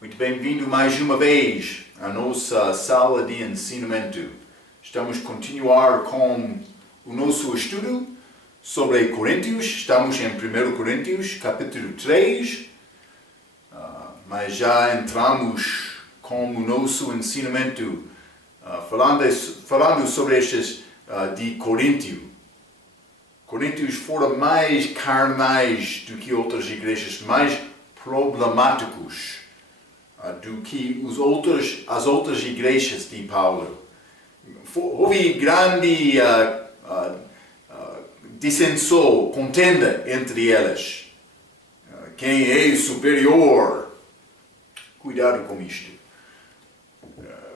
Muito bem-vindo mais uma vez à nossa sala de ensinamento. Estamos a continuar com o nosso estudo sobre Coríntios. Estamos em 1 Coríntios, capítulo 3, mas já entramos com o nosso ensinamento falando sobre estes de Coríntio. Coríntios foram mais carnais do que outras igrejas, mais problemáticos do que as outras igrejas de Paulo. Houve grande dissensão, contenda entre elas. Quem é superior? Cuidado com isto.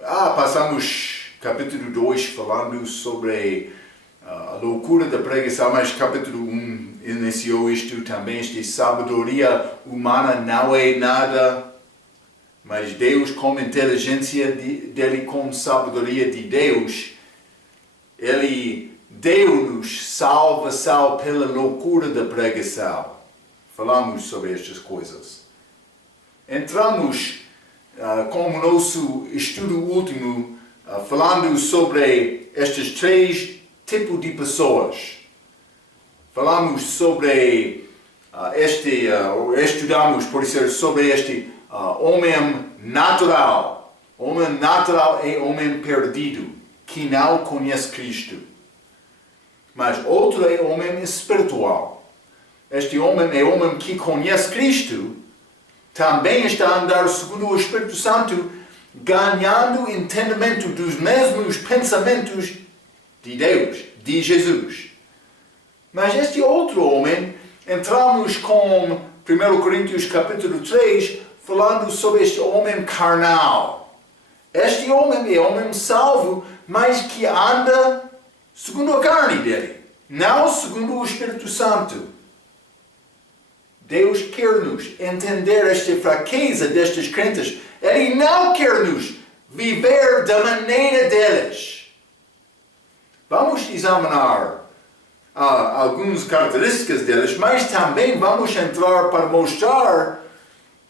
Passamos capítulo 2 falando sobre a loucura da pregação, mas capítulo 1 iniciou isto também, de sabedoria humana não é nada, mas Deus, com inteligência dele, com sabedoria de Deus, Ele deu-nos salvação pela loucura da pregação. Falamos sobre estas coisas. Entramos com o nosso estudo último, falando sobre estes três tipos de pessoas. Falamos sobre estudamos, por isso, sobre este homem natural. Homem natural é homem perdido, que não conhece Cristo. Mas outro é homem espiritual. Este homem é homem que conhece Cristo, também está a andar segundo o Espírito Santo, ganhando entendimento dos mesmos pensamentos de Deus, de Jesus. Mas este outro homem, entramos com 1 Coríntios capítulo 3, falando sobre este homem carnal. Este homem é homem salvo, mas que anda segundo a carne dele, não segundo o Espírito Santo. Deus quer-nos entender esta fraqueza destes crentes. Ele não quer-nos viver da maneira deles. Vamos examinar algumas características deles, mas também vamos entrar para mostrar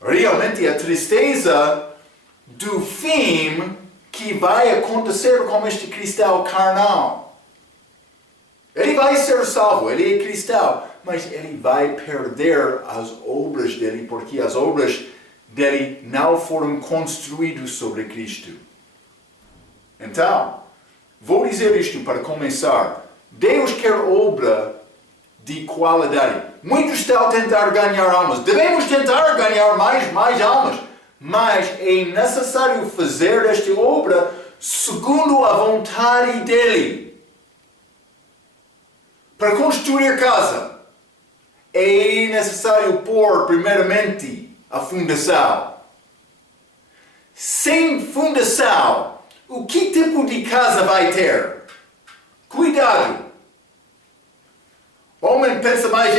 realmente a tristeza do fim que vai acontecer com este cristão carnal. Ele vai ser salvo, ele é cristão, mas ele vai perder as obras dele, porque as obras dele não foram construídas sobre Cristo. Então, vou dizer isto para começar. Deus quer obra de qualidade. Muitos estão a tentar ganhar almas. Devemos tentar ganhar mais almas. Mas é necessário fazer esta obra segundo a vontade dele. Para construir casa, é necessário pôr primeiramente a fundação. Sem fundação, o que tipo de casa vai ter? Cuidado! O homem pensa mais,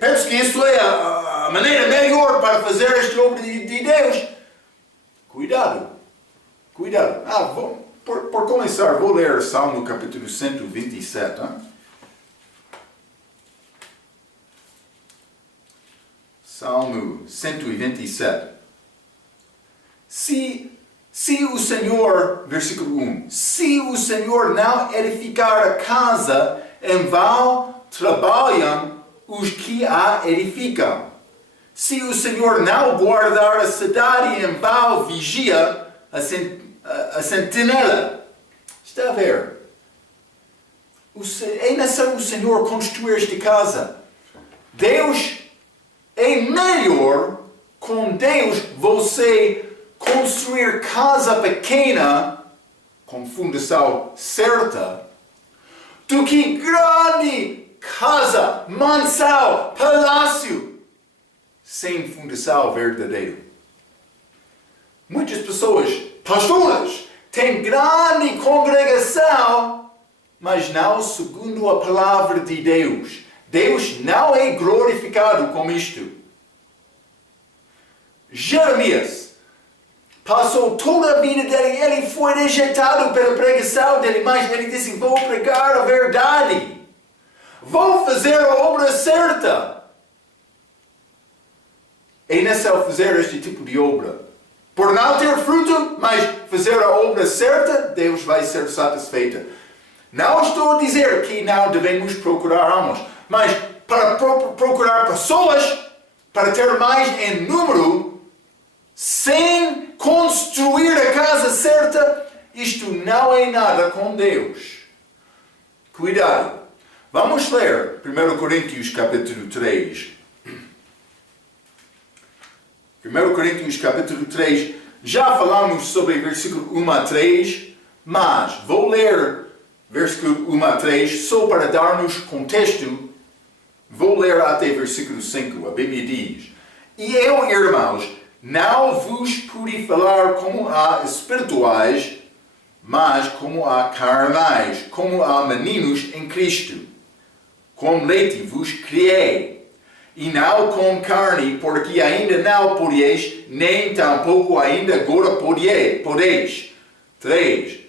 penso que isso é a maneira melhor para fazer esta obra de Deus. Cuidado! Por começar, vou ler Salmo capítulo 127. Salmo 127. Se o Senhor, versículo 1, se o Senhor não edificar a casa, em vão trabalham os que a edificam. Se o Senhor não guardar a cidade, em vão vigia a sentinela. Está a ver? É necessário o Senhor construir esta casa. Deus é melhor com Deus você construir casa pequena com fundação certa do que grande casa, mansão, palácio sem fundação verdadeira. Muitas pessoas, pastores, têm grande congregação, mas não segundo a palavra de Deus. Deus não é glorificado com isto. Jeremias passou toda a vida dele, ele foi rejeitado pela pregação dele, mas ele disse, vou pregar a verdade. Vou fazer a obra certa. é necessário fazer este tipo de obra. Por não ter fruto, mas fazer a obra certa, Deus vai ser satisfeito. Não estou a dizer que não devemos procurar almas, mas para procurar pessoas, para ter mais em número, sem construir a casa certa, isto não é nada com Deus. Cuidado. Vamos ler 1 Coríntios capítulo 3. 1 Coríntios capítulo 3. Já falamos sobre versículo 1 a 3, mas vou ler versículo 1 a 3 só para dar-nos contexto. Vou ler até versículo 5. A Bíblia diz: E eu, irmãos, não vos pude falar como a espirituais, mas como a carnais, como a meninos em Cristo. Com leite vos criei, e não com carne, porque ainda não podeis, nem tampouco ainda agora podeis. 3.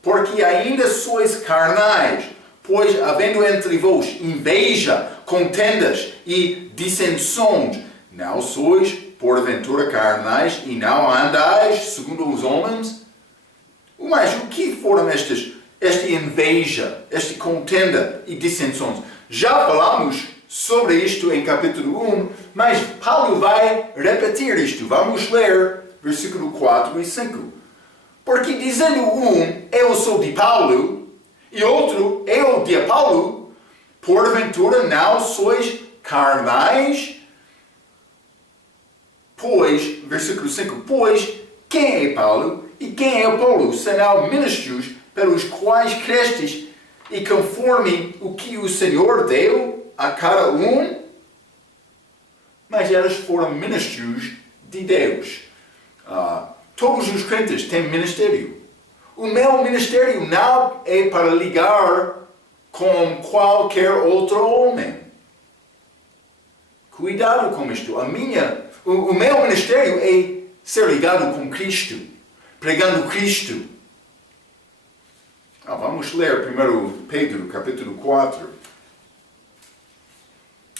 Porque ainda sois carnais, pois havendo entre vós inveja, contendas e dissensões, não sois porventura carnais e não andais segundo os homens? Mas o que foram esta inveja, esta contenda e dissensões? Já falamos sobre isto em capítulo 1, mas Paulo vai repetir isto. Vamos ler versículo 4 e 5. Porque dizendo um, eu sou de Paulo, e outro, eu de Apolo, porventura não sois carnais? Pois, versículo 5, pois quem é Paulo e quem é Apolo, senão ministros pelos quais crestes, e conforme o que o Senhor deu a cada um? Mas eles foram ministros de Deus. Todos os crentes têm ministério. O meu ministério não é para ligar com qualquer outro homem. Cuidado com isto. O meu ministério é ser ligado com Cristo, pregando Cristo. Vamos ler 1 Pedro, capítulo 4.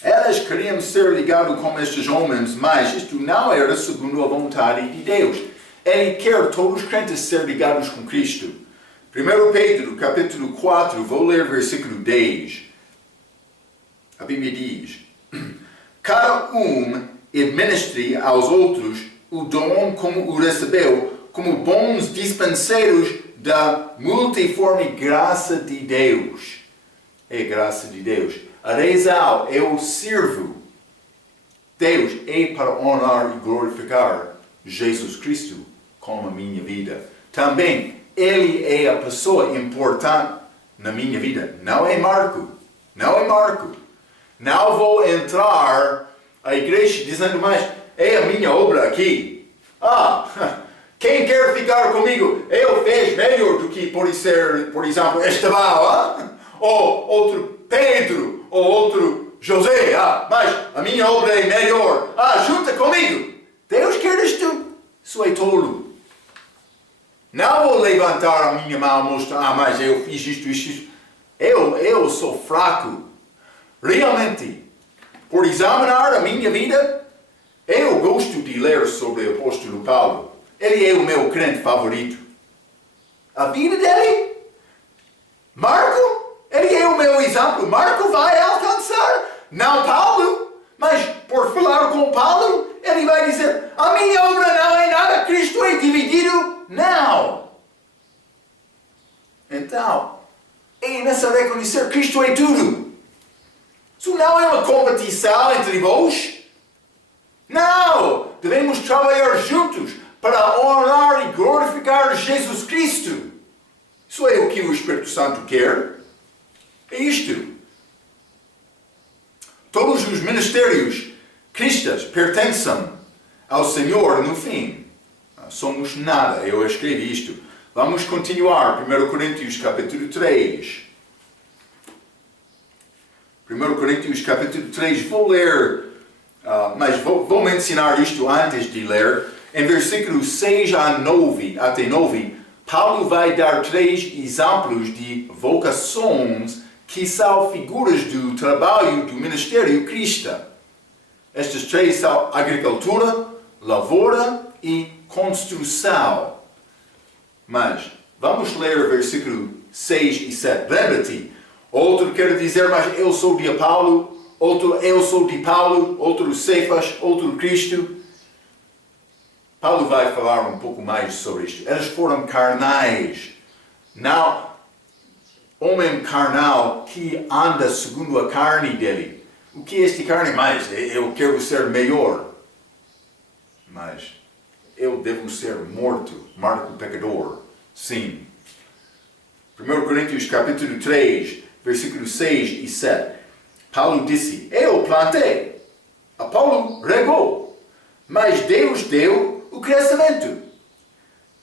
Eles queriam ser ligados com estes homens, mas isto não era segundo a vontade de Deus. Ele quer todos os crentes ser ligados com Cristo. 1 Pedro, capítulo 4, vou ler versículo 10. A Bíblia diz: Cada um administre aos outros o dom como o recebeu, como bons dispenseiros da multiforme graça de Deus. É graça de Deus. A razão, eu sirvo Deus é para honrar e glorificar Jesus Cristo com a minha vida. Também, Ele é a pessoa importante na minha vida. Não é Marco. Não é Marco. Não vou entrar à igreja dizendo mais, é a minha obra aqui. Quem quer ficar comigo, eu fiz melhor do que por exemplo, Esteban, ou outro Pedro, ou outro José, mas a minha obra é melhor. Junta comigo. Deus quer isto. Isso é tolo. Não vou levantar a minha mão e mostrar, mas eu fiz isto. Eu sou fraco. Realmente, por examinar a minha vida, eu gosto de ler sobre o apóstolo Paulo. Ele é o meu crente favorito. A vida dele, Marco, ele é o meu exemplo. Marco vai alcançar, não Paulo, mas por falar com Paulo, ele vai dizer, a minha obra não é nada, Cristo é dividido. Não. Então, é necessário reconhecer que Cristo é tudo. Isso não é uma competição entre vós. Não! Devemos trabalhar juntos para honrar e glorificar Jesus Cristo. Isso é o que o Espírito Santo quer. É isto. Todos os ministérios cristãos pertencem ao Senhor no fim. Somos nada. Eu escrevi isto. Vamos continuar. 1 Coríntios capítulo 3. 1 Coríntios capítulo 3. Vou ler, mas vou mencionar isto antes de ler. Em versículos 6 a 9, até 9, Paulo vai dar 3 exemplos de vocações que são figuras do trabalho do ministério cristão. Estas três são agricultura, lavoura e construção. Mas vamos ler o versículo 6 e 7. Lembra-te, outro quer dizer, mas eu sou de Apolo, outro eu sou de Paulo, outro Cefas, outro Cristo. Paulo vai falar um pouco mais sobre isto. Eles foram carnais. Não, homem carnal que anda segundo a carne dele. O que é este carne? Mas eu quero ser melhor. Mas eu devo ser morto, marco pecador. Sim. 1 Coríntios capítulo 3, versículos 6 e 7. Paulo disse, eu plantei, Apolo regou, mas Deus deu o crescimento.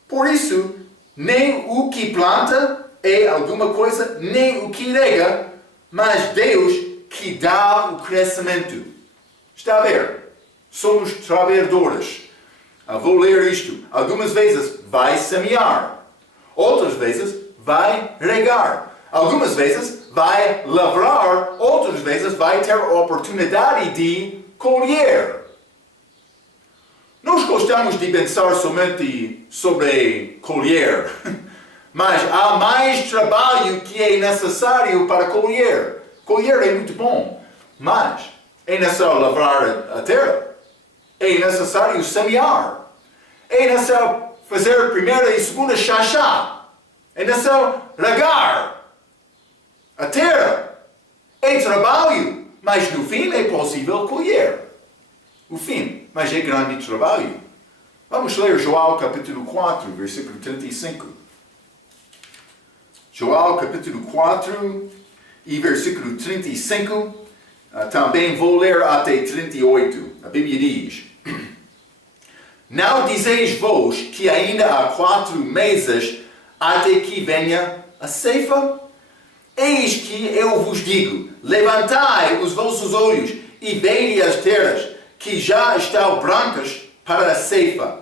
Por isso, nem o que planta é alguma coisa, nem o que rega, mas Deus que dá o crescimento. Está a ver? Somos trabalhadores. Vou ler isto. Algumas vezes vai semear. Outras vezes vai regar. Algumas vezes vai lavrar. Outras vezes vai ter a oportunidade de colher. Nós gostamos de pensar somente sobre colher. Mas há mais trabalho que é necessário para colher. Colher é muito bom, mas é necessário lavrar a terra. É necessário semear. É necessário fazer primeira e segunda chachá. É necessário regar a terra. É trabalho, mas no fim é possível colher. O fim, mas é grande trabalho. Vamos ler João capítulo 4, versículo 35. João capítulo 4 e versículo 35. Também vou ler até 38. A Bíblia diz: Não dizeis vós que ainda há 4 meses até que venha a ceifa? Eis que eu vos digo, levantai os vossos olhos e vede as terras, que já estão brancas para a ceifa.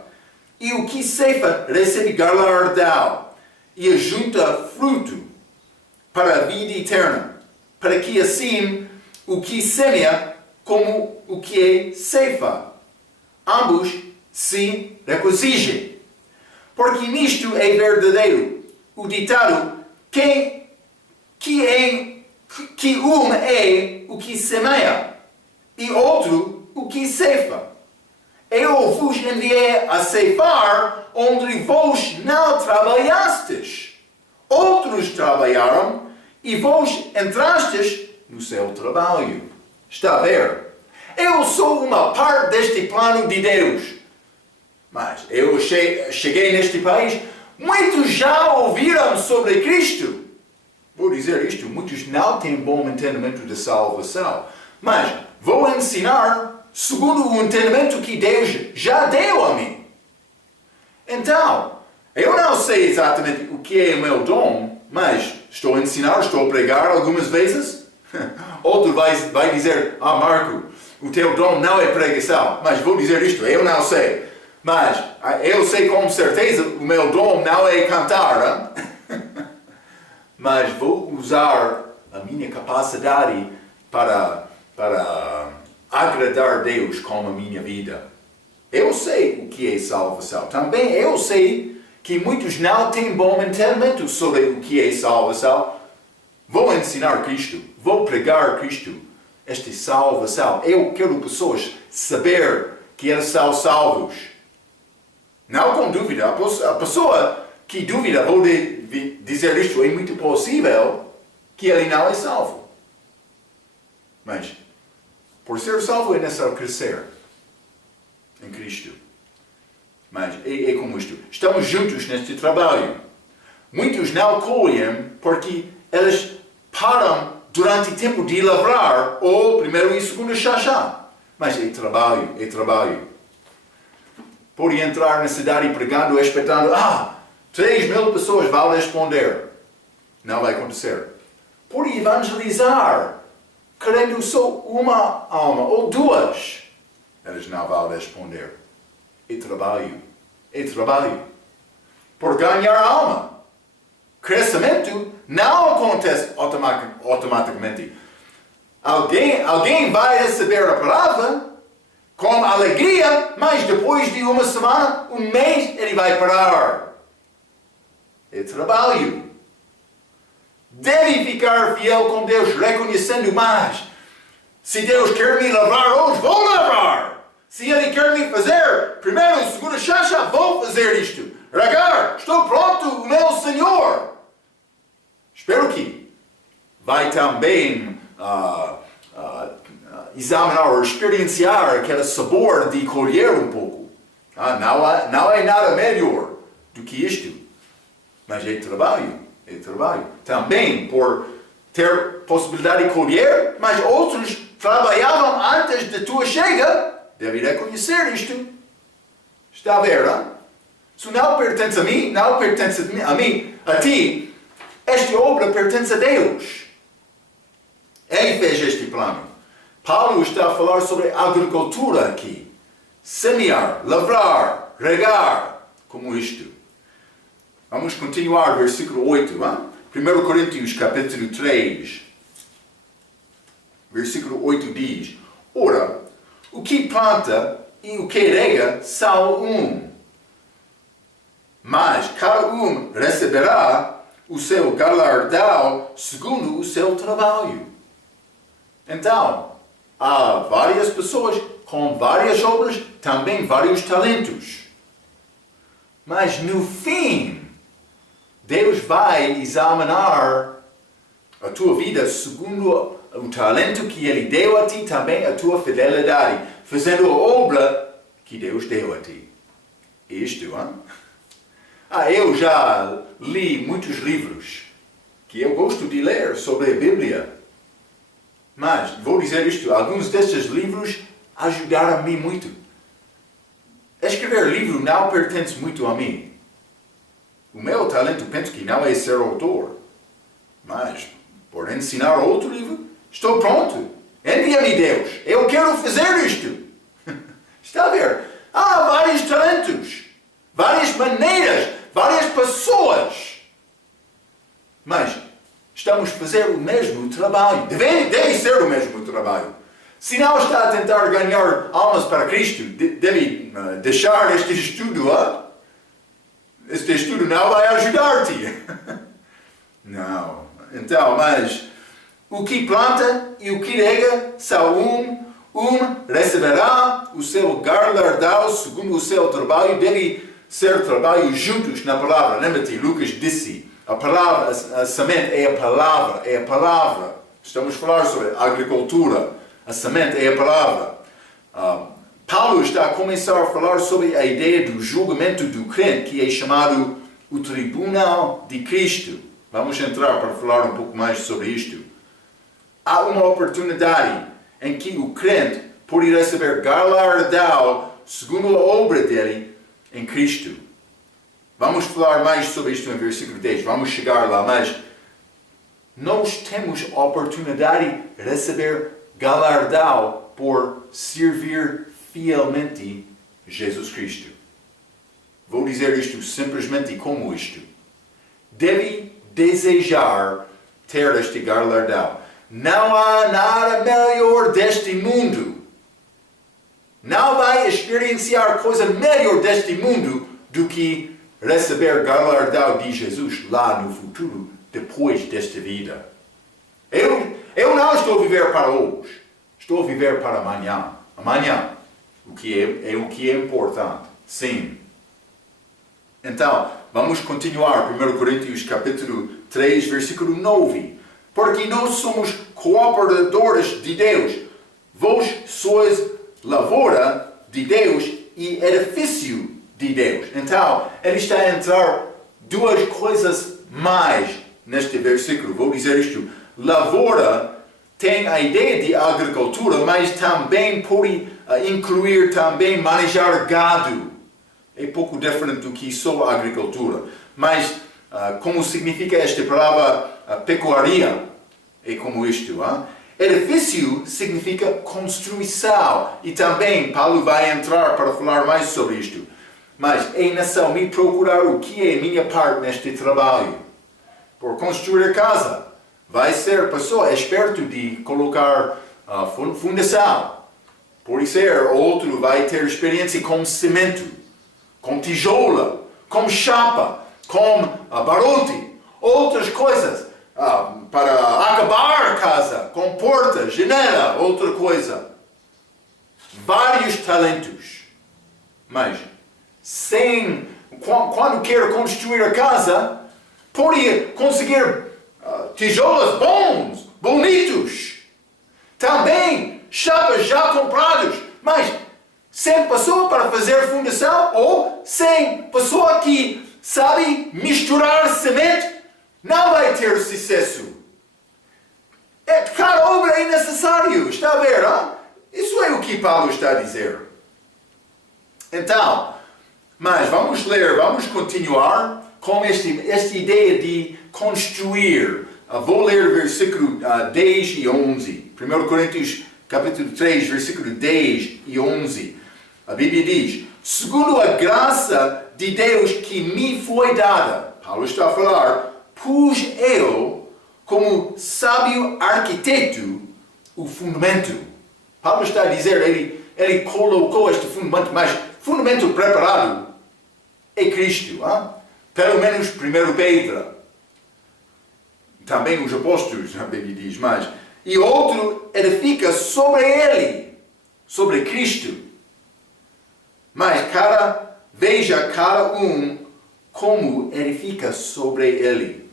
E o que ceifa recebe galardão, e ajunta fruto para a vida eterna, para que assim o que semeia como o que é ceifa, ambos se regozijem. Porque nisto é verdadeiro o ditado que um é o que semeia e outro o que ceifa. Eu vos enviei a ceifar onde vós não trabalhastes. Outros trabalharam e vós entrastes no seu trabalho. Está a ver? Eu sou uma parte deste plano de Deus. Mas eu cheguei neste país, muitos já ouviram sobre Cristo. Vou dizer isto, muitos não têm bom entendimento da salvação. Mas vou ensinar segundo o entendimento que Deus já deu a mim. Então, eu não sei exatamente o que é o meu dom, mas estou a ensinar, estou a pregar algumas vezes. Outro vai dizer, Marco, o teu dom não é pregação. Mas vou dizer isto, eu não sei. Mas eu sei com certeza, o meu dom não é cantar. Mas vou usar a minha capacidade para agradar Deus com a minha vida. Eu sei o que é salvação. Também eu sei que muitos não têm bom entendimento sobre o que é salvação. Vou ensinar Cristo. Vou pregar Cristo. Esta salvação. Eu quero pessoas saber que eles são salvos. Não com dúvida. A pessoa que duvida, vou dizer isto, é muito possível que ele não é salvo. Mas por ser salvo é necessário crescer em Cristo. Mas é como isto. Estamos juntos neste trabalho. Muitos não colhem porque eles param durante o tempo de lavrar ou primeiro e segundo chachá. Mas é trabalho, é trabalho. Pode entrar na cidade pregando, espetando, 3.000 pessoas vão responder. Não vai acontecer. Pode evangelizar, querendo só uma alma ou duas. Eles não vão responder. É trabalho. É trabalho. Por ganhar alma. Crescimento não acontece automaticamente. Alguém vai receber a palavra com alegria, mas depois de uma semana, um mês, ele vai parar. É trabalho. Deve ficar fiel com Deus, reconhecendo mais. Se Deus quer me lavrar hoje, vou lavrar. Se Ele quer me fazer primeiro, segundo chacha, vou fazer isto. Regar, estou pronto, meu Senhor. Espero que vai também examinar ou experienciar aquele sabor de colher um pouco. Não é nada melhor do que isto. Mas é trabalho. Também por ter possibilidade de colher, mas outros trabalhavam antes de tua chega, deve reconhecer isto. Está a ver, não? Isso não pertence a mim, não pertence a ti. Esta obra pertence a Deus. Ele fez este plano. Paulo está a falar sobre agricultura aqui. Semear, lavrar, regar, como isto. Vamos continuar, versículo 8. 1 Coríntios, capítulo 3. Versículo 8 diz: Ora, o que planta e o que rega são um. Mas cada um receberá o seu galardão segundo o seu trabalho. Então, há várias pessoas com várias obras, também vários talentos. Mas no fim, Deus vai examinar a tua vida segundo o talento que Ele deu a ti, também a tua fidelidade, fazendo a obra que Deus deu a ti. Isto, eu já li muitos livros que eu gosto de ler sobre a Bíblia. Mas, vou dizer isto, alguns destes livros ajudaram-me muito. Escrever livro não pertence muito a mim. O meu talento, penso que não é ser autor. Mas, por ensinar outro livro, estou pronto. Envia-me Deus. Eu quero fazer isto. Está a ver? Há vários talentos. Várias maneiras. Várias pessoas. Mas, estamos a fazer o mesmo trabalho. Deve ser o mesmo trabalho. Se não está a tentar ganhar almas para Cristo, deve deixar este estudo. Este estudo não vai ajudar-te. Não. Então, mas o que planta e o que rega são um receberá o seu galardão segundo o seu trabalho. Deve ser trabalho juntos na palavra. Lembra-te, Lucas disse, a palavra, a semente é a palavra. Estamos a falar sobre agricultura. A semente é a palavra. Paulo está a começar a falar sobre a ideia do julgamento do crente, que é chamado o tribunal de Cristo. Vamos entrar para falar um pouco mais sobre isto. Há uma oportunidade em que o crente pode receber galardão segundo a obra dele em Cristo. Vamos falar mais sobre isto em versículo 10. Vamos chegar lá, mas nós temos a oportunidade de receber galardão por servir fielmente Jesus Cristo. Vou dizer isto simplesmente como isto. Deve desejar ter este galardão. Não há nada melhor deste mundo. Não vai experienciar coisa melhor deste mundo do que receber galardão de Jesus lá no futuro, depois desta vida. Eu não estou a viver para hoje. Estou a viver para amanhã. Amanhã. O que é importante. Sim. Então, vamos continuar. 1 Coríntios capítulo 3, versículo 9. Porque nós somos cooperadores de Deus. Vós sois lavoura de Deus e edifício de Deus. Então, ele está a entrar duas coisas mais neste versículo. Vou dizer isto. Lavoura tem a ideia de agricultura, mas também pode incluir também manejar gado. É pouco diferente do que só agricultura. Mas como significa esta palavra pecuária? É como isto. Edifício significa construção. E também Paulo vai entrar para falar mais sobre isto. Mas é necessário me procurar o que é a minha parte neste trabalho. Por construir a casa. Vai ser pessoa esperto de colocar fundação. Pode ser, outro vai ter experiência com cimento, com tijolo, com chapa, com barote, outras coisas. Para acabar a casa, com porta, janela, outra coisa. Vários talentos. Mas, quando quer construir a casa, pode conseguir tijolos bons, bonitos. Também chapas já compradas, mas sem pessoa para fazer fundação ou sem pessoa que sabe misturar cimento, não vai ter sucesso. Cada obra é necessário, está a ver? Hein? Isso é o que Paulo está a dizer. Então, mas vamos ler, vamos continuar com esta ideia de construir. Vou ler versículo 10 e 11. 1 Coríntios capítulo 3, versículo 10 e 11. A Bíblia diz: segundo a graça de Deus que me foi dada. Paulo está a falar: pus eu, como sábio arquiteto, o fundamento. Paulo está a dizer, ele colocou este fundamento, mas fundamento preparado é Cristo. Hein? Pelo menos 1 Pedro. Também os apóstolos, a Bíblia diz, mas... E outro edifica sobre ele, sobre Cristo. Mas veja cada um como edifica sobre ele.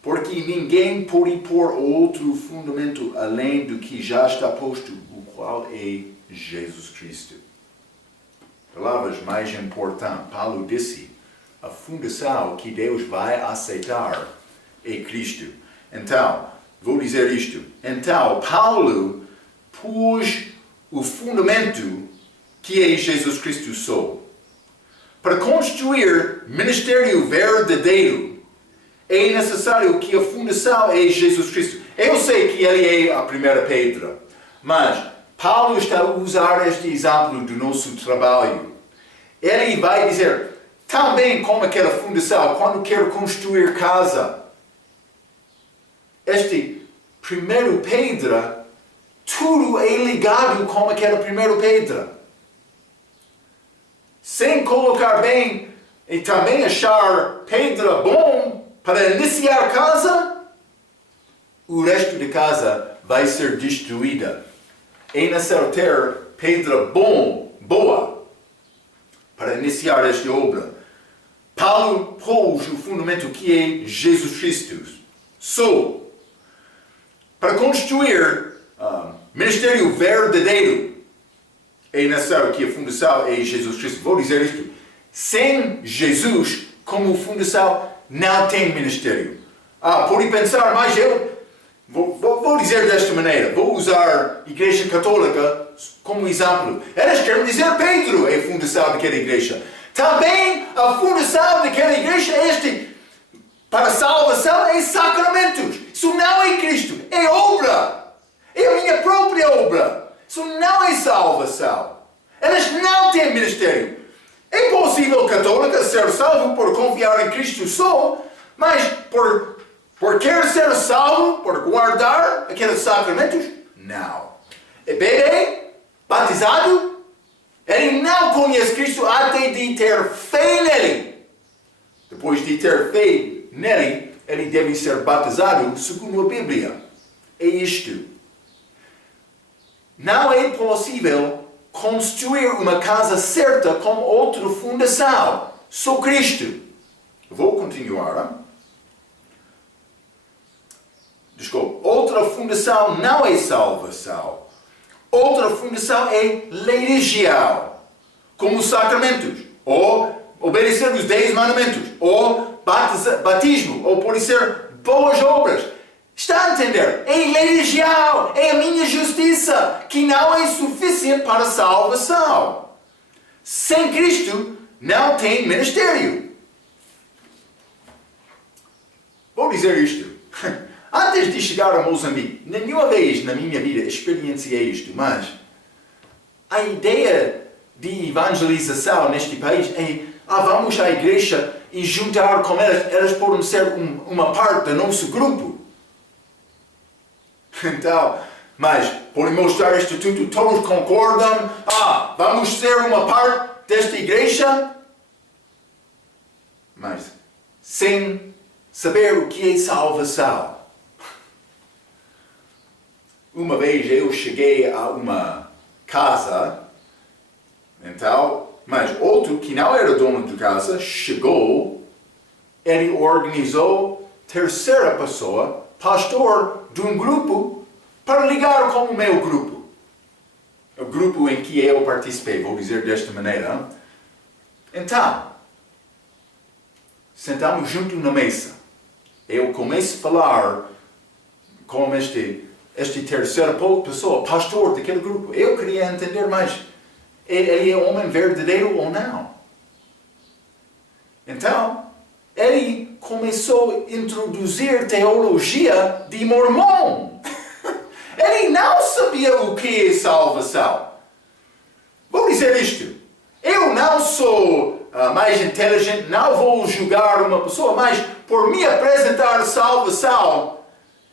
Porque ninguém pode pôr outro fundamento além do que já está posto, o qual é Jesus Cristo. Palavras mais importantes, Paulo disse, a fundação que Deus vai aceitar é Cristo. Então, vou dizer isto. Então, Paulo pôs o fundamento que é Jesus Cristo só. Para construir ministério verdadeiro, é necessário que a fundação é Jesus Cristo. Eu sei que ele é a primeira pedra, mas Paulo está a usar este exemplo do nosso trabalho. Ele vai dizer, também como aquela fundação, quando quer construir casa, este primeiro pedra, tudo é ligado com aquela primeira pedra. Sem colocar bem e também achar pedra bom para iniciar a casa, o resto da casa vai ser destruída. É necessário ter pedra boa, para iniciar esta obra. Paulo pôs o fundamento que é Jesus Cristo. Para construir ministério verdadeiro, é necessário que a fundação é Jesus Cristo. Vou dizer isto. Sem Jesus como fundação, não tem ministério. Pode pensar, mas eu vou dizer desta maneira. Vou usar a Igreja Católica como exemplo. Eles querem dizer Pedro é a fundação daquela igreja. Também a fundação daquela igreja para a salvação é sacramentos. Isso não é Cristo, é obra. É a minha própria obra. Isso não é salvação. Eles não têm ministério. É possível católica ser salvo por confiar em Cristo só, mas por querer ser salvo, por guardar aqueles sacramentos? Não. É bebê, batizado, ele não conhece Cristo até de ter fé nele. Depois de ter fé nele, ele deve ser batizado segundo a Bíblia. É isto. Não é possível construir uma casa certa com outra fundação. Só Cristo. Vou continuar. Desculpa. Outra fundação não é salvação. Outra fundação é religião. Como os sacramentos. Ou obedecer os 10 mandamentos. Ou batismo. Ou pode ser boas obras. Está a entender? É religião, é a minha justiça, que não é suficiente para a salvação. Sem Cristo, não tem ministério. Vou dizer isto. Antes de chegar a Moçambique, nenhuma vez na minha vida experienciei isto, mas a ideia de evangelização neste país é vamos à igreja e juntar com elas podem ser uma parte do nosso grupo. Então, Mas, por mostrar este tudo, todos concordam, vamos ser uma parte desta igreja, mas sem saber o que é salvação. Uma vez eu cheguei a uma casa, então, mas outro que não era dono de casa chegou, ele organizou terceira pessoa, pastor de um grupo, para ligar com o meu grupo. O grupo em que eu participei, vou dizer desta maneira. Então, sentamos juntos na mesa. Eu começo a falar com esta terceira pessoa, pastor daquele grupo. Eu queria entender mais. Ele é homem verdadeiro ou não? Então, ele começou a introduzir teologia de mormon. Ele não sabia o que é salvação. Vou dizer isto. Eu não sou mais inteligente, não vou julgar uma pessoa, mas por me apresentar salvação,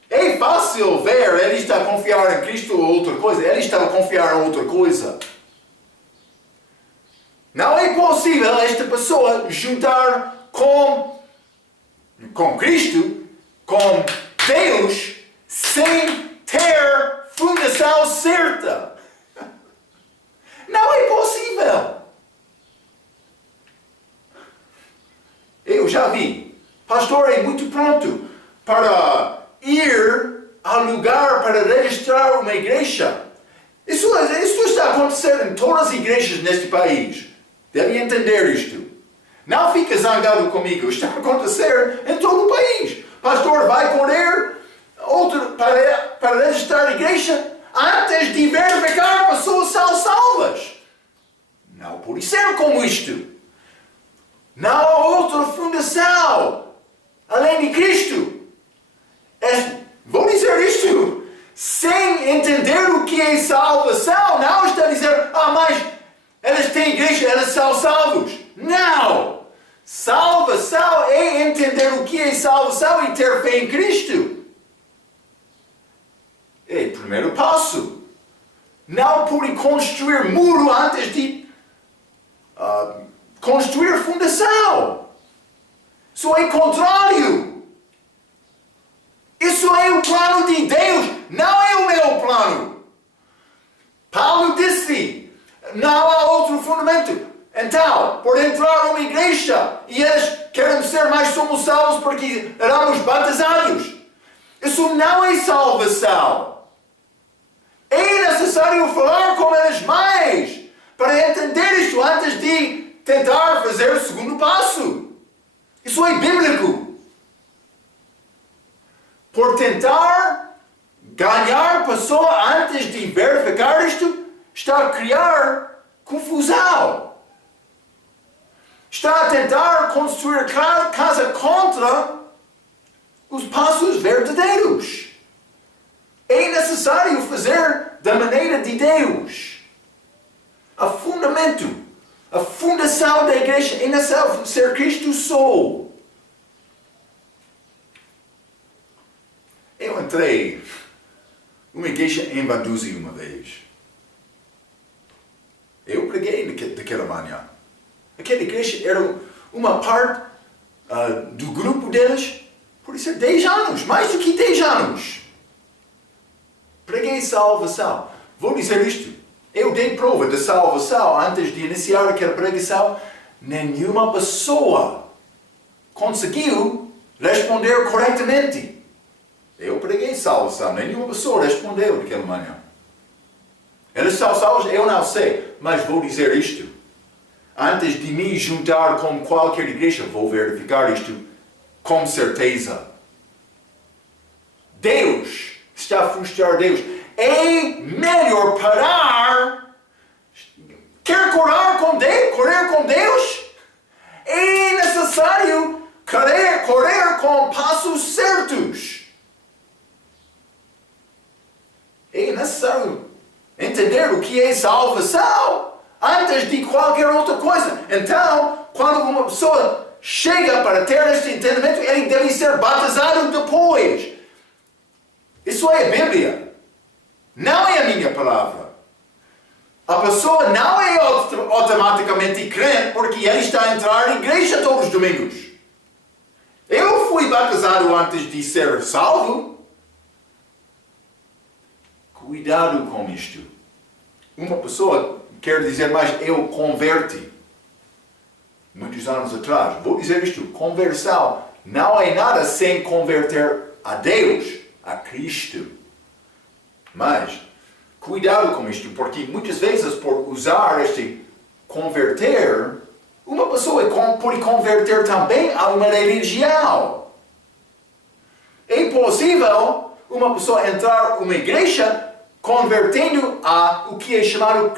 é fácil ver, ele está a confiar em Cristo ou outra coisa. Ele está a confiar em outra coisa. Não é possível esta pessoa juntar com Cristo, com Deus, sem ter fundação certa. Não é possível. Eu já vi. Pastor é muito pronto para ir ao lugar para registrar uma igreja. Isso está acontecendo em todas as igrejas neste país. Deve entender isto. Não fica zangado comigo. Está a acontecer em todo o país. Pastor vai correr para registrar a igreja antes de verificar pessoas são salvas. Não pode ser como isto. Não há outra fundação além de Cristo. Vou dizer isto sem entender o que é salvação. Não está a dizer, mas eles têm igreja, eles são salvos. Não! Salvação é entender o que é salvação e ter fé em Cristo. É o primeiro passo. Não pode construir muro antes de construir fundação. Isso é contrário. Isso é o plano de Deus, não é o meu plano. Paulo disse, não há outro fundamento. Então, por entrar numa igreja e eles querem ser mais somos salvos porque éramos batizados. Isso não é salvação. É necessário falar com eles mais para entender isto antes de tentar fazer o segundo passo. Isso é bíblico. Por tentar ganhar pessoa antes de verificar isto, está a criar confusão. Está a tentar construir casa contra os passos verdadeiros. É necessário fazer da maneira de Deus. A fundação da igreja é necessário ser Cristo sou. Eu entrei numa igreja em Vanduzi uma vez. Eu preguei naquela manhã. Aquela igreja era uma parte do grupo deles por ser 10 anos, mais do que 10 anos. Preguei salvação. Vou dizer isto. Eu dei prova de salvação antes de iniciar aquela pregação. Nenhuma pessoa conseguiu responder corretamente. Eu preguei salvação. Nenhuma pessoa respondeu naquela manhã. Eles são salvos? Eu não sei. Mas vou dizer isto. Antes de me juntar com qualquer igreja, vou verificar isto com certeza. Deus está a frustrar Deus. É melhor parar. Quer correr com Deus? É necessário correr com passos certos. É necessário entender o que é salvação antes de qualquer outra coisa. Então, quando uma pessoa chega para ter este entendimento, ele deve ser batizado depois. Isso é a Bíblia. não é a minha palavra. A pessoa não é automaticamente crente porque ele está a entrar na igreja todos os domingos. Eu fui batizado antes de ser salvo. Cuidado com isto. Uma pessoa quer dizer, mas eu converti. Muitos anos atrás. Vou dizer isto, conversão não é nada sem converter a Deus, a Cristo. Mas, cuidado com isto, porque muitas vezes por usar este converter, uma pessoa pode converter também a uma religião. É possível uma pessoa entrar numa igreja convertendo a o que é chamado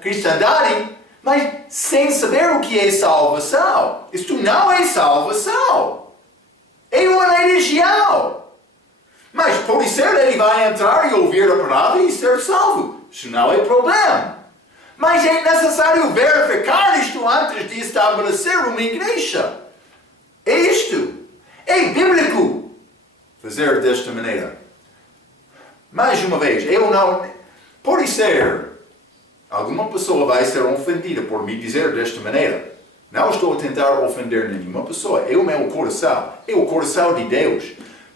cristandade, mas sem saber o que é salvação. Isto não é salvação. É uma religião. Mas pode ser ele vai entrar e ouvir a palavra e ser salvo. Isso não é problema. Mas é necessário verificar isto antes de estabelecer uma igreja. É isto. É bíblico fazer desta maneira. Mais uma vez, eu não... Pode ser, alguma pessoa vai ser ofendida por me dizer desta maneira. Não estou a tentar ofender nenhuma pessoa. É o meu coração. É o coração de Deus.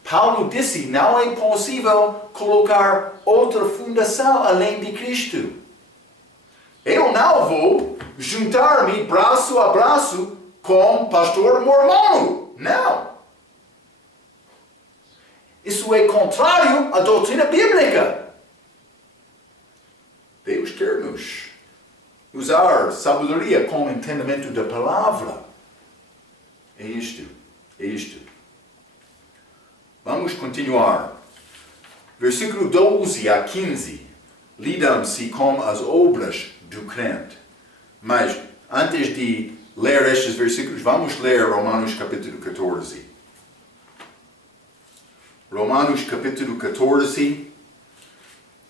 Paulo disse, não é possível colocar outra fundação além de Cristo. Eu não vou juntar-me braço a braço com pastor mormon. Não. Isso é contrário à doutrina bíblica. Deus quer-nos usar sabedoria com entendimento da palavra. É isto. É isto. Vamos continuar. Versículo 12 a 15. Lidam-se com as obras do crente. Mas, antes de ler estes versículos, vamos ler Romanos capítulo 14. Romanos capítulo 14.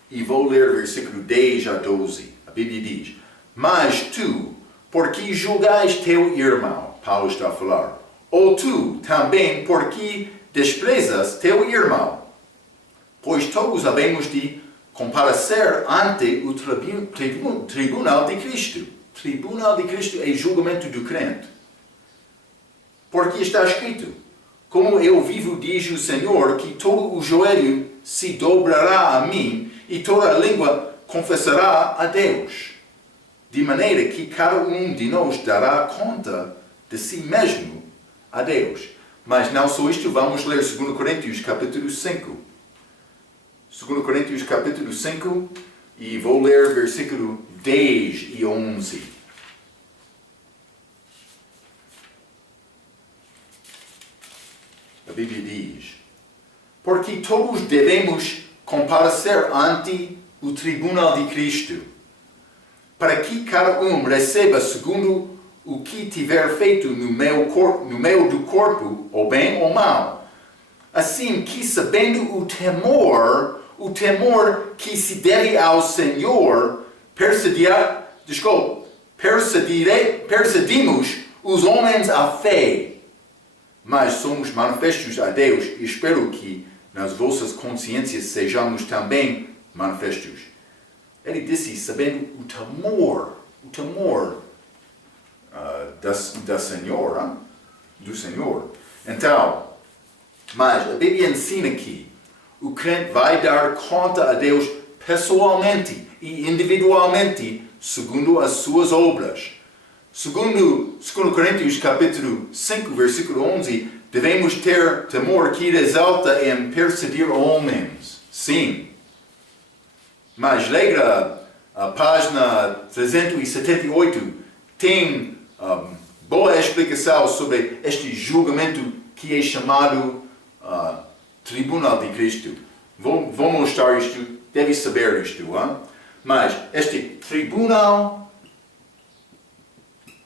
E vou ler versículo 10 a 12. A Bíblia diz: Mas tu, porque julgais teu irmão, Paulo está a falar, ou tu também, porque desprezas teu irmão, pois todos havemos de comparecer ante o tribunal de Cristo. Tribunal de Cristo é julgamento do crente. Porque está escrito: Como eu vivo, diz o Senhor, que todo o joelho se dobrará a mim e toda a língua confessará a Deus. De maneira que cada um de nós dará conta de si mesmo a Deus. Mas não só isto, vamos ler 2 Coríntios capítulo 5. 2 Coríntios capítulo 5 e vou ler versículo 10 e 11. A Bíblia diz: Porque todos devemos comparecer ante o tribunal de Cristo, para que cada um receba segundo o que tiver feito no meio do corpo, ou bem ou mal. Assim que, sabendo o temor que se deve ao Senhor, perseguimos os homens à fé, mas somos manifestos a Deus, e espero que nas vossas consciências sejamos também manifestos. Ele disse, sabendo o temor do Senhor. Então, mas a Bíblia ensina que o crente vai dar conta a Deus pessoalmente e individualmente, segundo as suas obras. Segundo 2 Coríntios capítulo 5, versículo 11, devemos ter temor que resulta em perseguir homens. Sim. Mas leia a página 378, tem boa explicação sobre este julgamento que é chamado Tribunal de Cristo. Vou mostrar isto, deve saber isto. Mas este Tribunal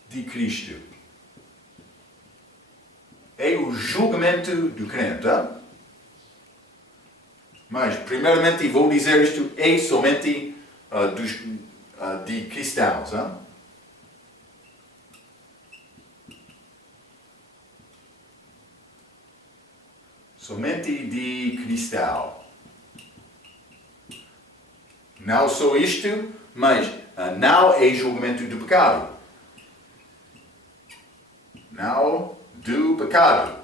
de Cristo é o julgamento do crente. Mas, primeiramente, vou dizer isto, é somente de cristãos. Somente de cristão. Não só isto, mas não é julgamento do pecado. Não do pecado.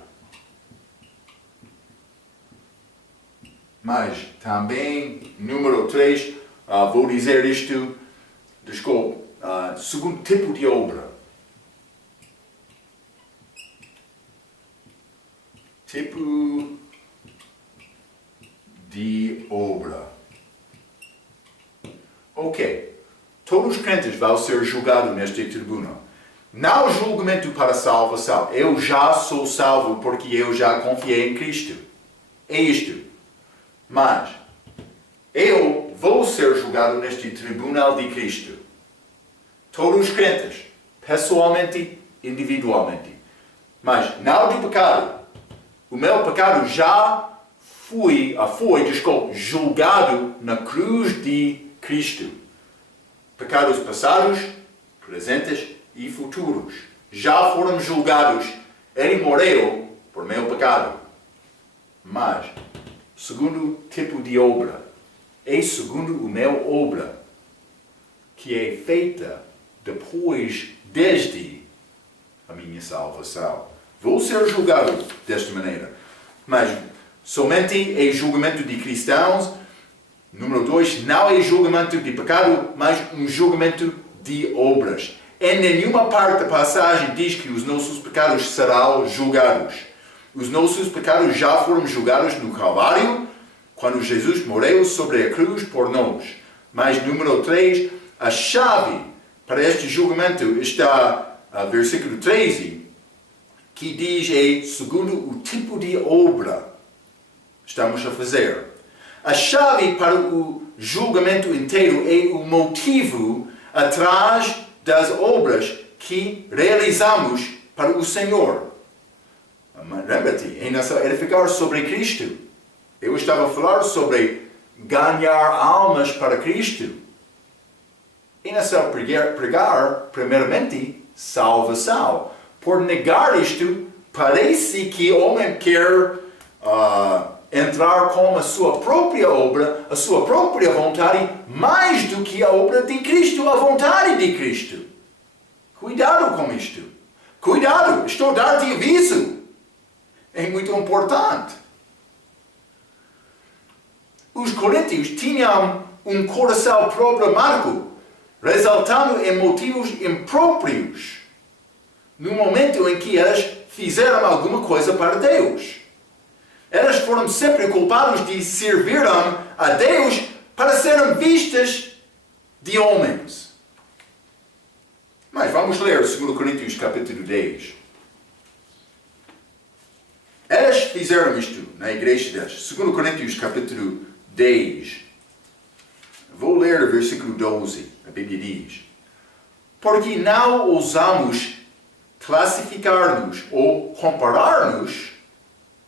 Mas também, número 3, vou dizer isto, desculpe, segundo tipo de obra. Tipo de obra. Ok. Todos os crentes vão ser julgados neste tribunal. Não julgamento para salvação. Eu já sou salvo porque eu já confiei em Cristo. É isto. Mas eu vou ser julgado neste tribunal de Cristo. Todos os crentes. Pessoalmente, individualmente. Mas não do pecado. O meu pecado já foi julgado na cruz de Cristo. Pecados passados, presentes e futuros. Já foram julgados. Ele morreu por meu pecado. Mas, segundo tipo de obra, é segundo o meu obra, que é feita depois, desde a minha salvação. Vou ser julgado desta maneira. Mas somente é julgamento de cristãos. Número 2, não é julgamento de pecado, mas um julgamento de obras. Em nenhuma parte da passagem diz que os nossos pecados serão julgados. Os nossos pecados já foram julgados no Calvário, quando Jesus morreu sobre a cruz por nós. Mas, número 3, a chave para este julgamento está no versículo 13, que diz segundo o tipo de obra estamos a fazer. A chave para o julgamento inteiro é o motivo atrás das obras que realizamos para o Senhor. Lembra-te, é nessa edificar sobre Cristo. Eu estava a falar sobre ganhar almas para Cristo. E nessa pregar, primeiramente, salvação. Por negar isto, parece que o homem quer entrar com a sua própria obra, a sua própria vontade, mais do que a obra de Cristo, a vontade de Cristo. Cuidado com isto. Cuidado, estou a dar-te aviso. É muito importante. Os coríntios tinham um coração problemático, resultando em motivos impróprios, no momento em que eles fizeram alguma coisa para Deus. Eles foram sempre culpados de serviram a Deus para serem vistas de homens. Mas vamos ler 2 Coríntios capítulo 10. Eles fizeram isto na igreja deles. 2 Coríntios capítulo 10. Vou ler o versículo 12. A Bíblia diz: porque não ousamos classificar-nos ou comparar-nos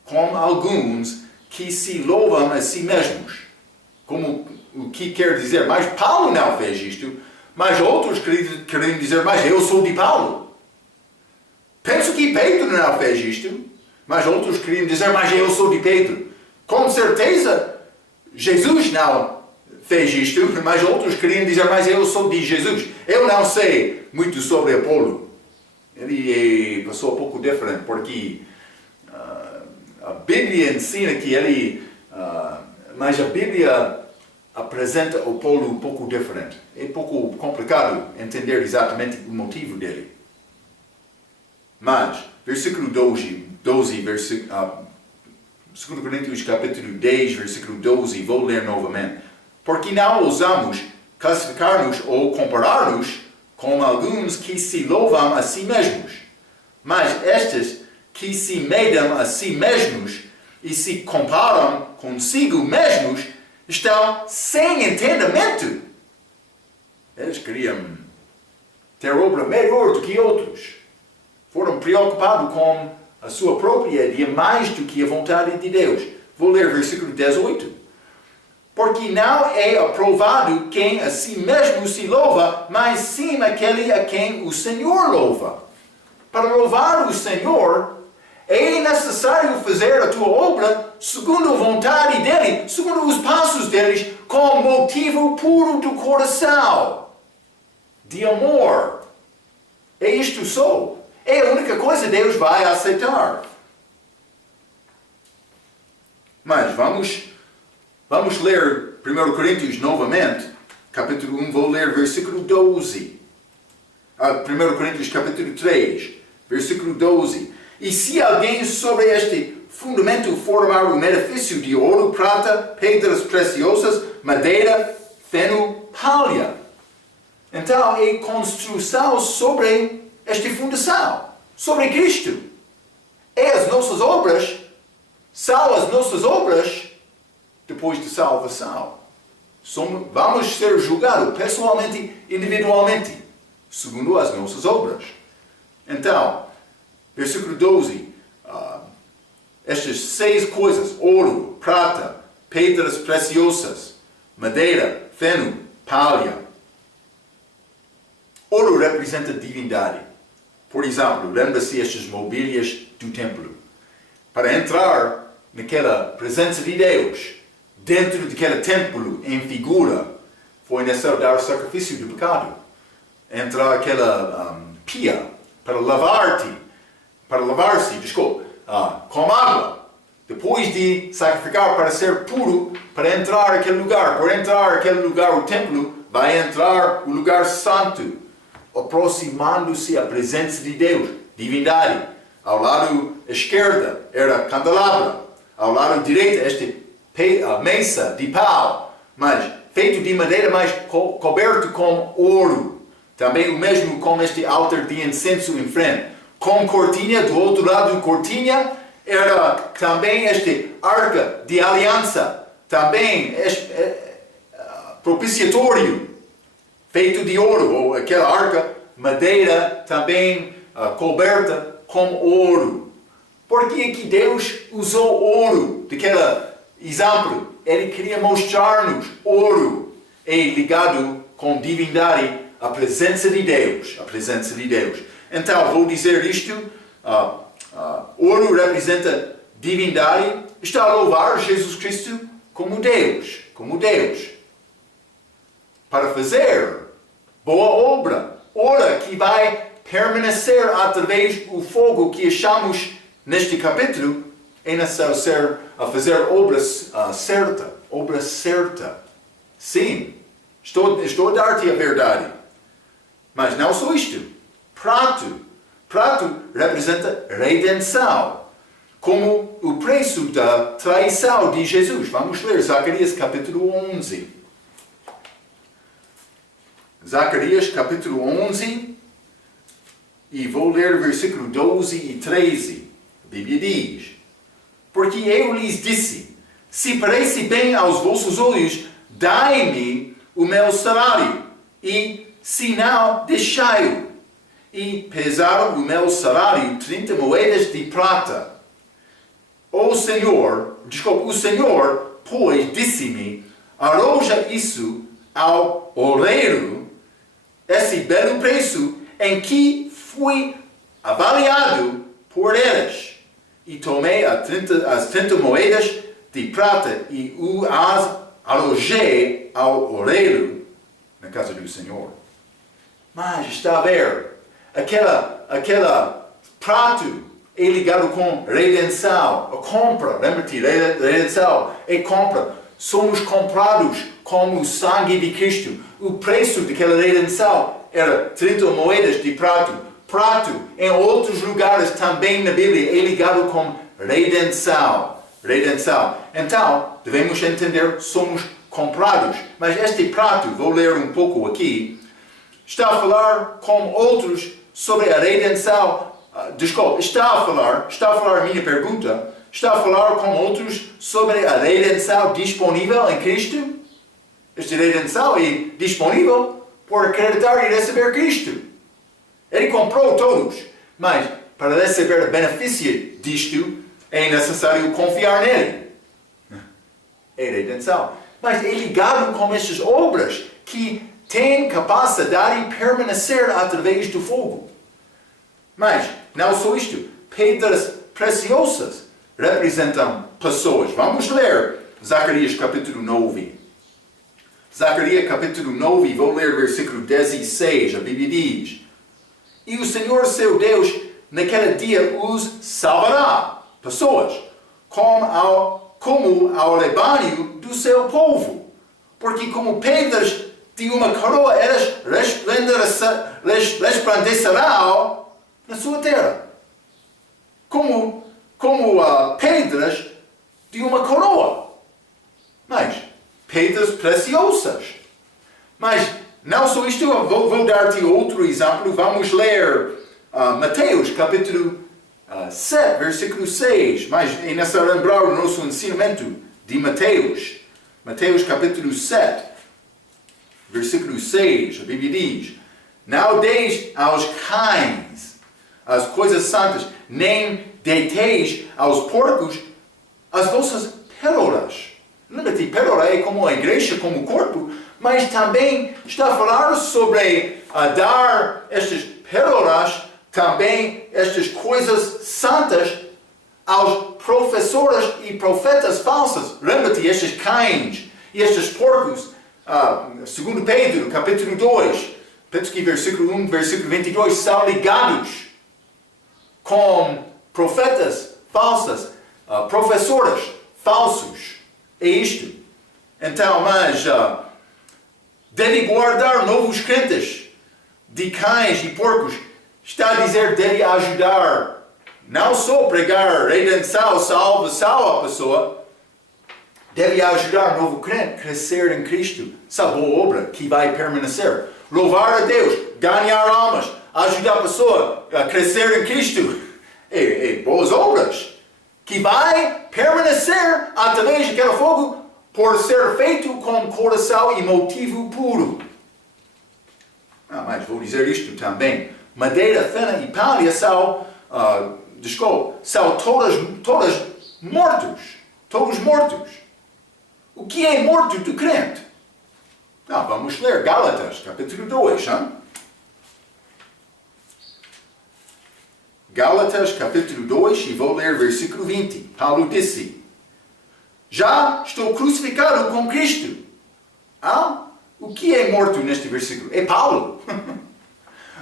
com alguns que se louvam a si mesmos. Como o que quer dizer, mas Paulo não fez isto, mas outros querem dizer, mas eu sou de Paulo. Penso que Pedro não fez isto, mas outros queriam dizer, mas eu sou de Pedro. Com certeza, Jesus não fez isto, mas outros queriam dizer, mas eu sou de Jesus. Eu não sei muito sobre Apolo. Ele passou um pouco diferente, porque a Bíblia ensina que ele... mas a Bíblia apresenta o Apolo um pouco diferente. É um pouco complicado entender exatamente o motivo dele. Mas, versículo 12 2 Coríntios capítulo 10, versículo 12, vou ler novamente. Porque não ousamos classificar-nos ou comparar-nos com alguns que se louvam a si mesmos. Mas estes que se medam a si mesmos e se comparam consigo mesmos estão sem entendimento. Eles queriam ter obra melhor do que outros. Foram preocupados com a sua própria ideia mais do que a vontade de Deus. Vou ler versículo 18. Porque não é aprovado quem a si mesmo se louva, mas sim aquele a quem o Senhor louva. Para louvar o Senhor É necessário fazer a tua obra segundo a vontade dele, segundo os passos deles, com motivo puro do coração, de amor. É isto só. É a única coisa que Deus vai aceitar. Mas vamos ler 1 Coríntios novamente, capítulo 1, vou ler versículo 12. 1 Coríntios capítulo 3, versículo 12. E se alguém sobre este fundamento formar um edifício de ouro, prata, pedras preciosas, madeira, feno, palha. Então é construção sobre esta fundação, sobre Cristo. É as nossas obras, são as nossas obras depois de salvação. Vamos ser julgados pessoalmente, individualmente, segundo as nossas obras. Então, versículo 12, estas 6 coisas, ouro, prata, pedras preciosas, madeira, feno, palha. Ouro representa divindade. Por exemplo, lembra-se estas mobílias do templo. Para entrar naquela presença de Deus, dentro daquele templo em figura, foi necessário dar sacrifício do pecado. Entrar aquela pia para lavar-se, com água. Depois de sacrificar para ser puro, para entrar naquele lugar. Por entrar naquele lugar, o templo, vai entrar o lugar santo, aproximando-se à presença de Deus, divindade. Ao lado esquerdo era candelabro, ao lado direito esta mesa de pau, mas feito de madeira, mas coberto com ouro. Também o mesmo com este altar de incenso em frente. Com cortina, do outro lado da cortina, era também este arca de aliança, também propiciatório, feito de ouro, ou aquela arca, madeira, também coberta com ouro. Porque aqui Deus usou ouro, daquele exemplo, Ele queria mostrar-nos ouro é ligado com divindade, a presença de Deus, Então, vou dizer isto, ouro representa divindade, está a louvar Jesus Cristo como Deus, para fazer boa obra que vai permanecer através do fogo que achamos neste capítulo, é necessário fazer obra certa. Sim, estou a dar-te a verdade. Mas não só isto. Prato representa redenção, como o preço da traição de Jesus. Vamos ler Zacarias capítulo 11. Zacarias capítulo 11, e vou ler versículo 12 e 13. A Bíblia diz: porque eu lhes disse, se parece bem aos vossos olhos, dai-me o meu salário, e se não, deixai-o. E pesaram o meu salário 30 moedas de prata. O Senhor, pois, disse-me, arroja isso ao oleiro, esse belo preço em que fui avaliado por eles. E tomei as 30 moedas de prata e as arrojei ao oleiro na casa do Senhor. Mas está a ver, aquela prato é ligado com redenção, a compra, lembra-te, redenção é compra. Somos comprados como o sangue de Cristo. O preço daquela redenção era 30 moedas de prato. Prato, em outros lugares também na Bíblia, é ligado com redenção. Então, devemos entender, somos comprados. Mas este prato, vou ler um pouco aqui, está a falar com outros sobre a redenção. Está a falar minha pergunta, está a falar com outros sobre a redenção disponível em Cristo? Esta redenção é disponível por acreditar e receber Cristo. Ele comprou todos, mas para receber o benefício disto, é necessário confiar nele. É redenção. Mas é ligado com estas obras que têm capacidade de permanecer através do fogo. Mas, não só isto, pedras preciosas representam pessoas. Vamos ler Zacarias capítulo 9. Zacarias capítulo 9, vou ler versículo 16, a Bíblia diz: E o Senhor seu Deus naquele dia os salvará, pessoas, como ao rebanho do seu povo, porque como pedras de uma coroa elas resplandecerão na sua terra. Como pedras de uma coroa. Mas, pedras preciosas. Mas, não só isto, vou dar-te outro exemplo. Vamos ler Mateus, capítulo 7, versículo 6. Mas, é necessário lembrar o nosso ensinamento de Mateus. Mateus, capítulo 7, versículo 6. A Bíblia diz: Não deis aos cães as coisas santas, nem deiteis aos porcos as vossas pérolas. Lembra-te, pérola é como a igreja, como o corpo, mas também está a falar sobre dar estas pérolas, também estas coisas santas aos professores e profetas falsos. Lembra-te, estes cães e estes porcos, segundo Pedro, capítulo 2, penso que versículo 1, versículo 22, são ligados com profetas falsas, professores falsos. É isto. Então, mas deve guardar novos crentes de cães e porcos. Está a dizer, deve ajudar, não só pregar redenção, salvação à pessoa, deve ajudar o novo crente a crescer em Cristo. Essa boa obra que vai permanecer. Louvar a Deus, ganhar almas, ajudar a pessoa a crescer em Cristo. Boas obras que vai permanecer através daquele fogo por ser feito com coração e motivo puro. Mas vou dizer isto também. Madeira, fena e palha são todas mortos. Todos mortos. O que é morto do crente? Vamos ler Gálatas, capítulo 2. Gálatas, capítulo 2, e vou ler versículo 20. Paulo disse: Já estou crucificado com Cristo. O que é morto neste versículo? É Paulo.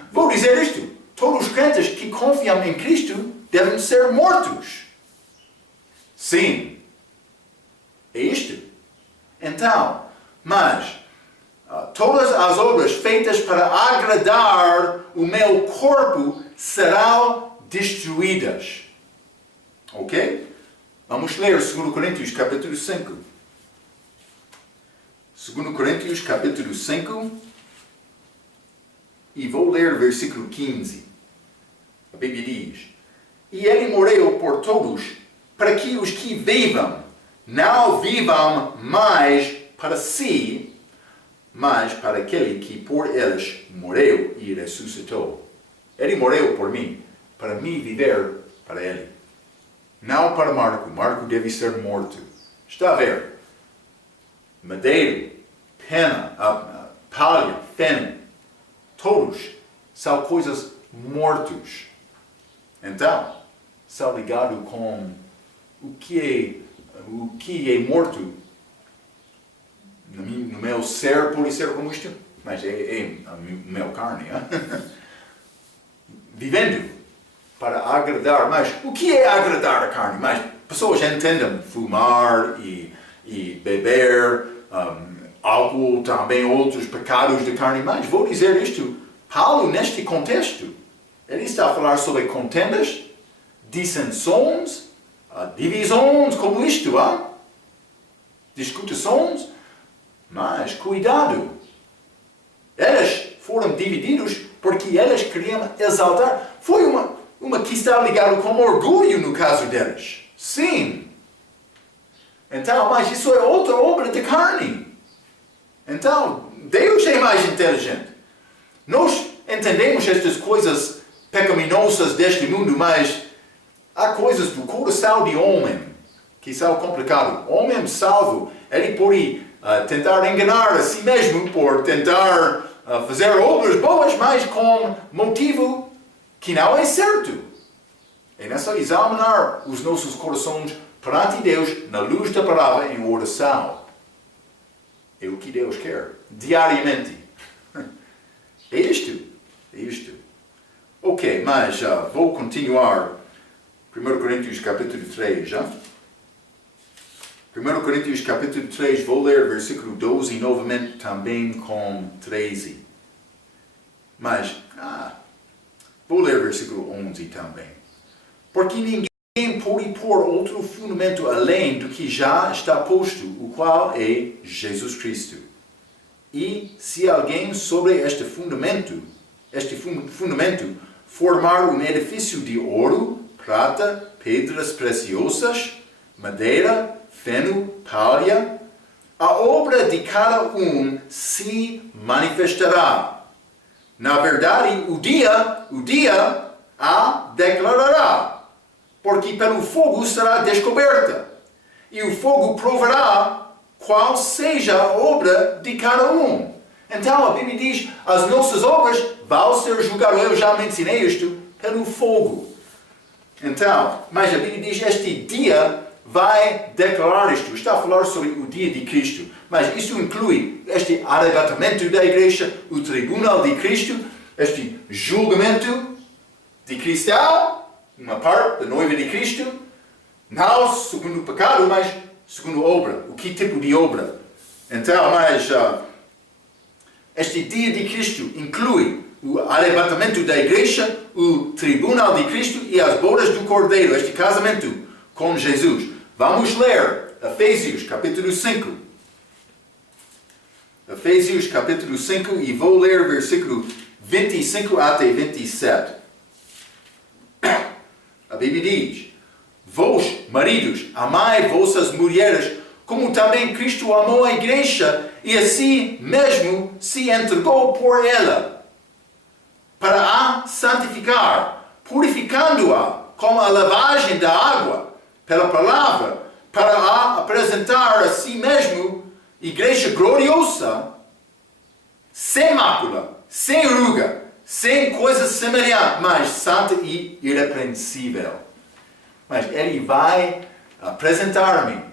Vou dizer isto. Todos os crentes que confiam em Cristo devem ser mortos. Sim. É isto. Então, mas todas as obras feitas para agradar o meu corpo serão destruídas. Ok? Vamos ler 2 Coríntios capítulo 5. 2 Coríntios capítulo 5. E vou ler versículo 15. A Bíblia diz: E ele morreu por todos, para que os que vivam não vivam mais para si, mas para aquele que por eles morreu e ressuscitou. Ele morreu por mim, para mim viver para ele. Não para Marco. Marco deve ser morto. Está a ver? Madeira, pena, palha, feno, todos são coisas mortas. Então, são ligados com o que é morto. No meu ser pode ser como isto, mas é a minha carne. Vivendo para agradar, mas o que é agradar a carne? Mas pessoas entendem fumar e beber, álcool, também outros pecados da carne, mas vou dizer isto, Paulo neste contexto, ele está a falar sobre contendas, dissensões, divisões como isto, discussões, mas cuidado, eles foram divididos porque eles queriam exaltar, foi uma que está ligada com orgulho no caso deles, sim. Então, mas isso é outra obra de carne. Então, Deus é mais inteligente. Nós entendemos estas coisas pecaminosas deste mundo, mas há coisas do coração de homem que são complicadas. Homem salvo, ele pode tentar enganar a si mesmo por tentar fazer obras boas, mas com motivo que não é certo. É nessa examinar os nossos corações perante Deus, na luz da palavra, em oração. É o que Deus quer, diariamente. É isto. É isto. Ok, mas vou continuar. 1 Coríntios capítulo 3, já? 1 Coríntios capítulo 3, vou ler versículo 12 novamente também com 13. Mas, vou ler versículo 11 também. Porque ninguém pode pôr outro fundamento além do que já está posto, o qual é Jesus Cristo. E se alguém sobre este fundamento formar um edifício de ouro, prata, pedras preciosas, madeira, feno, palha, a obra de cada um se manifestará. Na verdade, o dia a declarará, porque pelo fogo será descoberta, e o fogo provará qual seja a obra de cada um. Então a Bíblia diz, as nossas obras vão ser julgadas, eu já mencionei isto, pelo fogo. Então, mas a Bíblia diz, este dia vai declarar isto. Está a falar sobre o dia de Cristo. Mas isso inclui este arrebatamento da igreja, o tribunal de Cristo, este julgamento de cristão, uma parte da noiva de Cristo, não segundo o pecado, mas segundo a obra. O que tipo de obra? Então, mas este dia de Cristo inclui o arrebatamento da igreja, o tribunal de Cristo e as bodas do Cordeiro, este casamento com Jesus. Vamos ler Efésios capítulo 5. Efésios capítulo 5 e vou ler versículo 25 até 27. A Bíblia diz, vós, maridos, amai vossas mulheres, como também Cristo amou a igreja e assim mesmo se entregou por ela, para a santificar, purificando-a com a lavagem da água, pela palavra, para a apresentar a si mesmo, igreja gloriosa, sem mácula, sem ruga, sem coisa semelhante, mas santa e irrepreensível. Mas ele vai apresentar-me,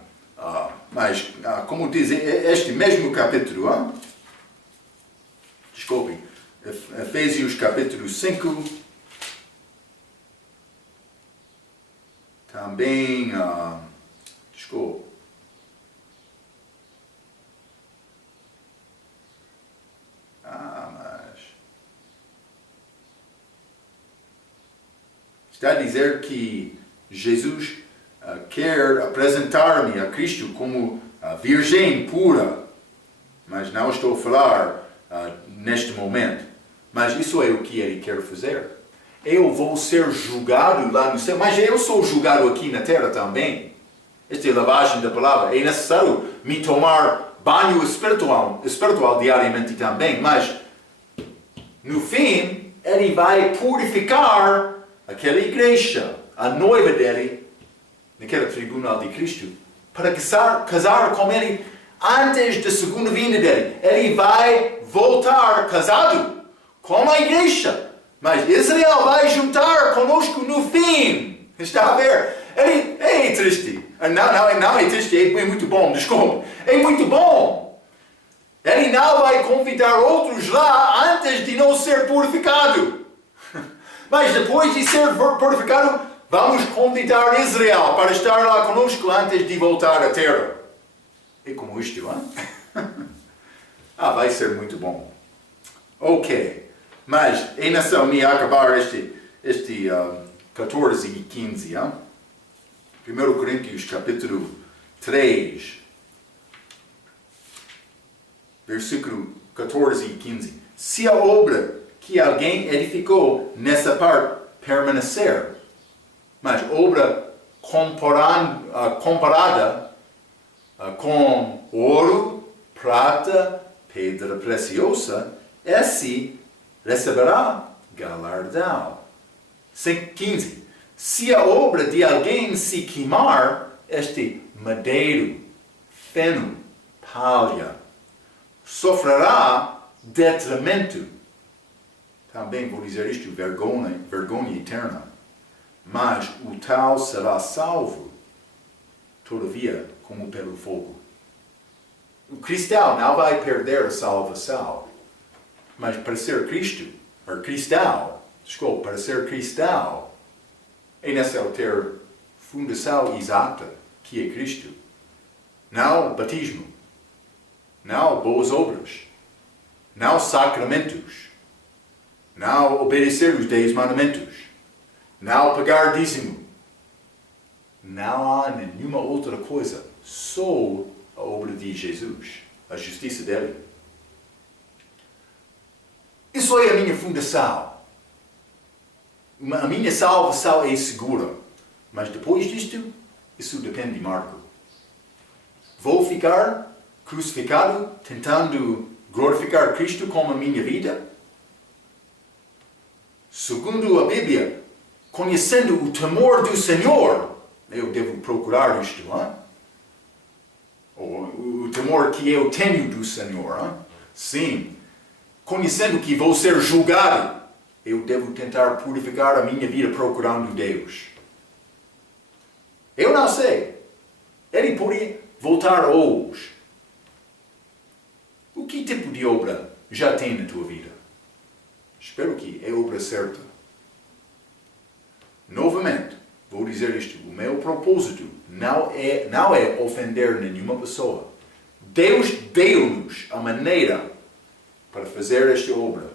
como diz este mesmo capítulo, desculpe, Efésios capítulo 5, também, desculpe, está a dizer que Jesus quer apresentar-me a Cristo como virgem pura, mas não estou a falar neste momento. Mas isso é o que ele quer fazer. Eu vou ser julgado lá no céu, mas eu sou julgado aqui na terra também. Esta é a lavagem da palavra. É necessário me tomar banho espiritual diariamente também, mas no fim, ele vai purificar aquela igreja, a noiva dele, naquele tribunal de Cristo, para casar com ele antes da segunda vinda dele. Ele vai voltar casado com a igreja, mas Israel vai juntar conosco no fim. Está a ver? É triste. Não é triste, é muito bom, desculpa. É muito bom. Ele não vai convidar outros lá antes de não ser purificado. Mas depois de ser purificado, vamos convidar Israel para estar lá conosco antes de voltar à terra. É como isto, hein? Vai ser muito bom. Ok. Mas é nessa me acabar este 14 e 15. 1 Coríntios capítulo 3, versículo 14 e 15. Se a obra que alguém edificou nessa parte permanecer, mas obra comparada com ouro, prata, pedra preciosa, esse receberá galardão. 15. Se a obra de alguém se queimar, este madeiro, feno, palha, sofrerá detrimento. Também vou dizer isto, vergonha eterna. mas o tal será salvo, todavia, como pelo fogo. O cristão não vai perder a salvação, mas para ser para ser cristão, é necessário ter fundação exata, que é Cristo. Não batismo, não boas obras, não sacramentos, não obedecer os 10 mandamentos, não pagar dízimo. Não há nenhuma outra coisa, só a obra de Jesus, a justiça dele. Isso é a minha fundação. A minha salvação é segura, mas depois disto, isso depende de Marco. Vou ficar crucificado, tentando glorificar Cristo com a minha vida? Segundo a Bíblia, conhecendo o temor do Senhor, eu devo procurar isto, hein? Ou o temor que eu tenho do Senhor, hein? Sim. Conhecendo que vou ser julgado, eu devo tentar purificar a minha vida procurando Deus. Eu não sei. Ele pode voltar hoje. O que tipo de obra já tem na tua vida? Espero que é obra certa. Novamente, vou dizer isto. O meu propósito não é ofender nenhuma pessoa. Deus deu-nos a maneira para fazer esta obra.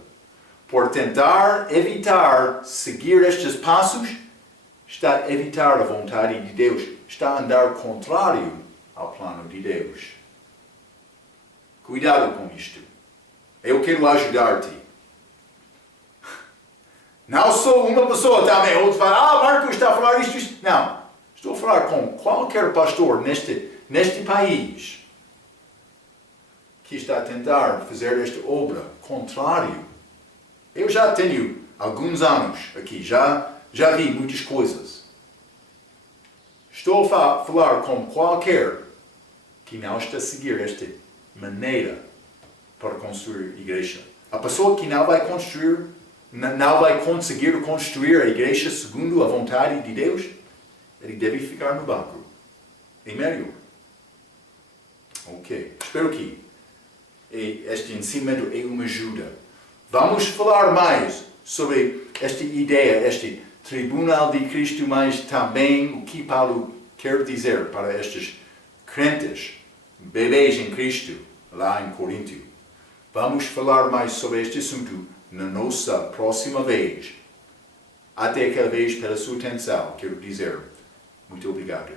Por tentar evitar seguir estes passos, está a evitar a vontade de Deus. Está a andar contrário ao plano de Deus. Cuidado com isto. Eu quero ajudar-te. Não sou uma pessoa também. Outros falam, Marco está a falar isto. Não. Estou a falar com qualquer pastor neste país que está a tentar fazer esta obra contrário. Eu já tenho alguns anos aqui, já vi muitas coisas. Estou a falar com qualquer que não está a seguir esta maneira para construir a igreja. A pessoa que não vai conseguir construir a igreja segundo a vontade de Deus, ele deve ficar no banco. É melhor. Ok. Espero que este ensinamento é uma ajuda. Vamos falar mais sobre esta ideia, este tribunal de Cristo, mas também o que Paulo quer dizer para estes crentes, bebês em Cristo, lá em Coríntio. Vamos falar mais sobre este assunto na nossa próxima vez. Até aquela vez, pela sua atenção, quero dizer muito obrigado.